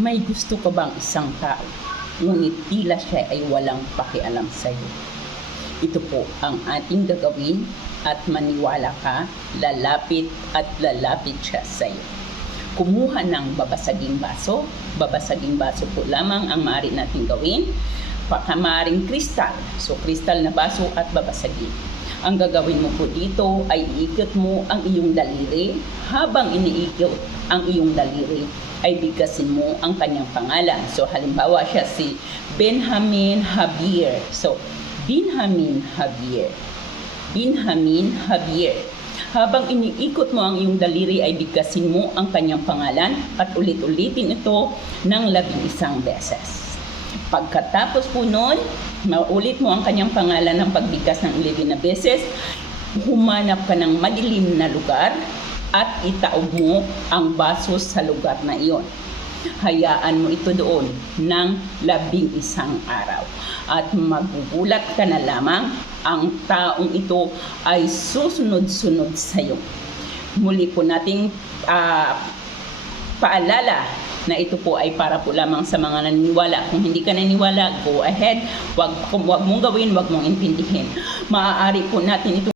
May gusto ka bang isang tao, ngunit tila siya ay walang pakialam sa iyo? Ito po ang ating gagawin at maniwala ka, lalapit at lalapit siya sa iyo. Kumuha ng babasaging baso po lamang ang maaari nating gawin. Maaaring kristal, so kristal na baso at babasagin. Ang gagawin mo po dito ay iikot mo ang iyong daliri. Habang iniikot ang iyong daliri, ay bigkasin mo ang kanyang pangalan. So halimbawa siya si Benjamin Javier. So Benjamin Javier. Benjamin Javier. Habang iniikot mo ang iyong daliri ay bigkasin mo ang kanyang pangalan at ulit-ulitin ito ng 11 beses. Pagkatapos po nun, maulit mo ang kanyang pangalan ng pagbigkas ng 11 na beses, humanap ka ng madilim na lugar at itaob mo ang baso sa lugar na iyon. Hayaan mo ito doon ng 11 araw. At magugulat ka na lamang, ang taong ito ay susunod-sunod sa iyo. Muli po nating paalala na ito po ay para po lamang sa mga naniniwala. Kung hindi ka naniniwala, go ahead. Wag mong gawin, wag mong intindihin. Maaari po natin ito